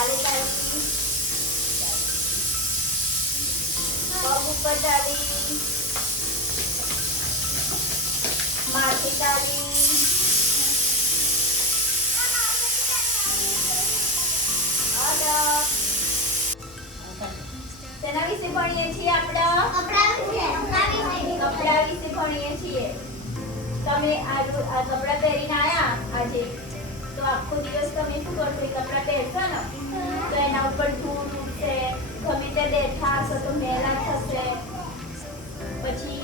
ચાલે ચાલતી પગ ઉપર ચાલી. માથે ચાલી. તેના વિશે ભણીએ છીએ આપણે? કપડા વિશે. ભણીએ છીએ. તમે આ આખો દિવસ તમે શું કરશો એ પહેરશો ને, તો એના ઉપર ધૂળ ઉઠશે ગમે તે બેઠા હશો તો મેલા થશે. પછી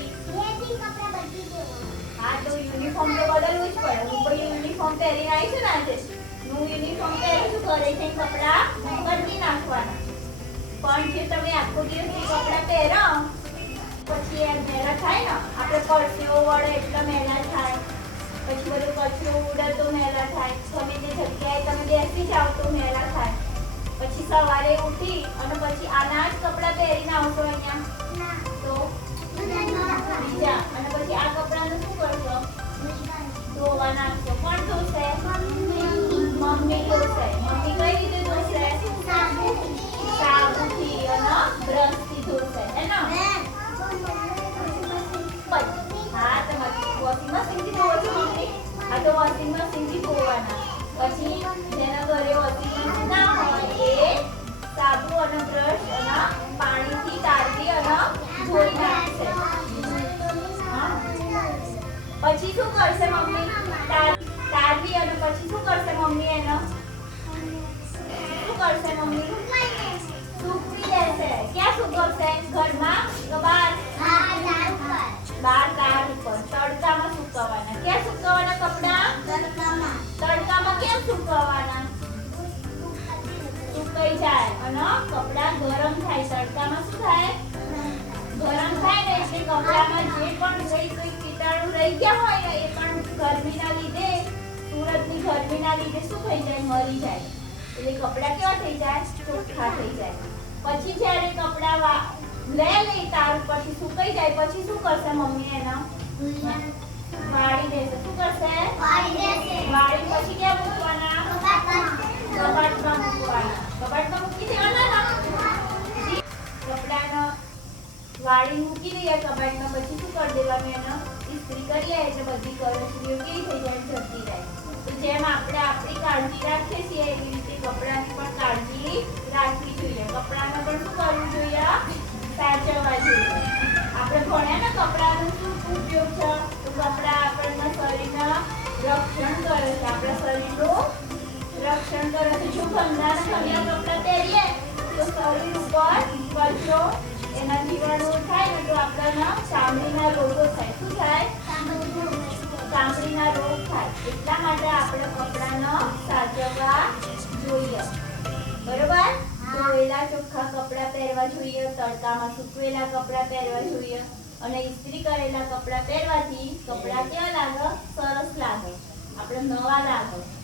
હા, તો યુનિફોર્મ તો બદલવું જ પડે. હું કોઈ યુનિફોર્મ પહેરીને આવી છું ને આજે. હું યુનિફોર્મ પહેરું છું, ઘરે જઈને કપડા બદલી નાખવાના. પણ જે તમે આખો દિવસ એ કપડા પહેરો, પછી એ મેલા થાય ને, આપણે પરસેવો વળે એટલે મેલા થાય. પછી બધું કચરો ઉડે મેલા થાય. તમે જે જગ્યાએ તમે બેસી જાઓ તો મેલા થાય. પછી સવારે ઉઠી અને પછી આના જ પહેરીને આવશો અહીંયા. તો અને પછી આ કપડાનું શું કરશો? ધોવા નાખશો કોણ ધોશે? મમ્મી ધોશે. મમ્મી કઈ રીતે ધોશે? સાબુથી અને બ્રશથી ધોશે. એના હા, તમારી વોશિંગ મશીનથી ધોવો આ તો વોશિંગ મશીનથી ધોવાના પછી જેના ઘરે વોશિંગ સાબુ અને બ્રશ અને પાણીથી તારવી અને ધોઈ નાખશે. પછી શું કરશે મમ્મી? તાર- તારવી અને પછી શું કરશે મમ્મી એનો? તડકામાં કેમ સુકવવાના સુકાઈ જાય. અને કપડા ગરમ થાય. તડકામાં શું થાય? ગરમ થાય કપડામાં જે પણ કઈ કઈ ગયા હોય ને એ પણ ગરમીના લીધે, સુરતની ગરમીના લીધે શું જાય? મરી જાય. એટલે કપડા કેવા થઈ જાય? ચોખ્ખા થઈ જાય. પછી જ્યારે કપડા લે લે, તાર પછી સુકાઈ જાય. પછી શું કરશે મમ્મી એના વાળી દેશે શું કરશે વાળી પછી ક્યાં મૂકવાના કબાટમાં મૂકવાના કબાટમાં મૂકી દેવાના ને કપડાનો દઈએ કબાટમાં પછી શું કરી દેવાનું એનો? ઇસ્ત્રી કરીએ એટલે બધી કરચલીઓ કેવી થઈ જાય જતી જાય. તો જેમ આપણે આપણી કાળજી રાખીએ છીએ, એવી રીતે કપડાની પણ કાળજી રાખવી જોઈએ. કપડાને પણ શું કરવું જોઈએ? સાચવવા જોઈએ. આપણે ભણ્યા ને કપડાનો શું ઉપયોગ છે? તો કપડા આપણના શરીરના રક્ષણ કરે છે. આપણા શરીરનું રક્ષણ કરે છે. જો ગંદા ને ગંદા કપડા પહેરીએ, તો શરીર ઉપર કચરો એના જીવાણુ થાય ને તો આપણાના ચામડીના રોગો થાય શું થાય. ચામડીના રોગ થાય. એટલા માટે આપણે કપડાનો સાચવવા જોઈએ. બરોબર? ધોયેલા ચોખ્ખા કપડાં પહેરવા જોઈએ, તડકામાં સૂકવેલા કપડાં પહેરવા જોઈએ અને ઇસ્ત્રી કરેલા કપડાં પહેરવાથી કપડાં કેવા લાગે? સરસ લાગે. આપણે નવા લાગે.